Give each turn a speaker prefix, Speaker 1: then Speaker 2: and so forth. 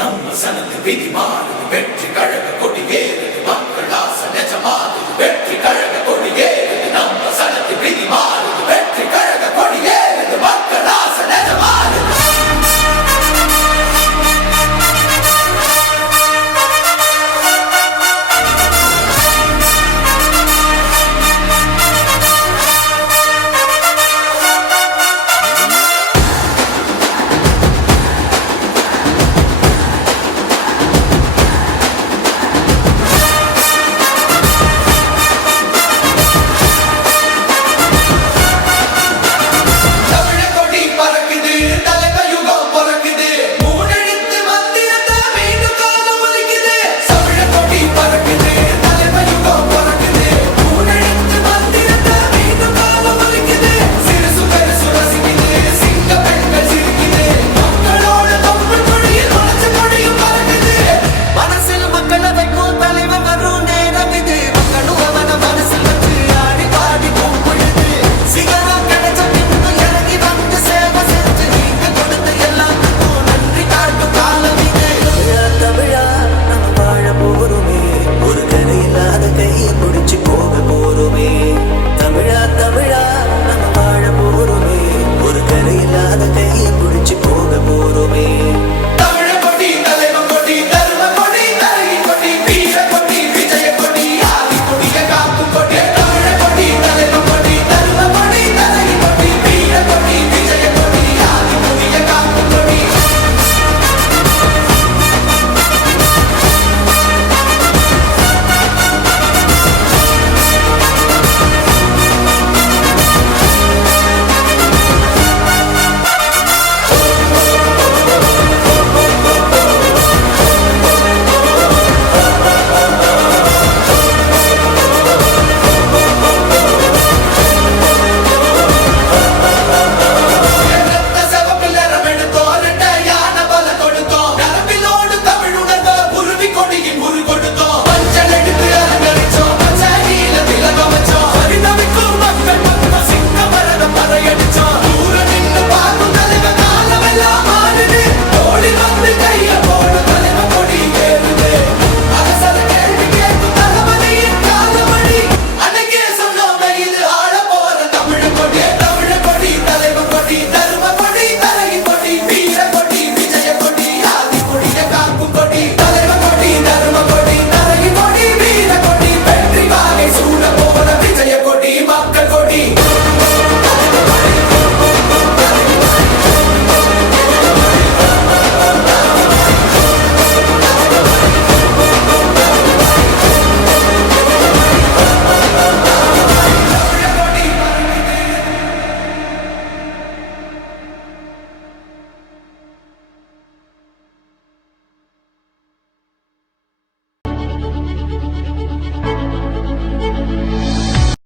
Speaker 1: நம்ம சனது விதி மாறுது வெற்றி கழக கொடி ஏறுது மக்கள் ஆசை நெஜமாது வெற்றி கழக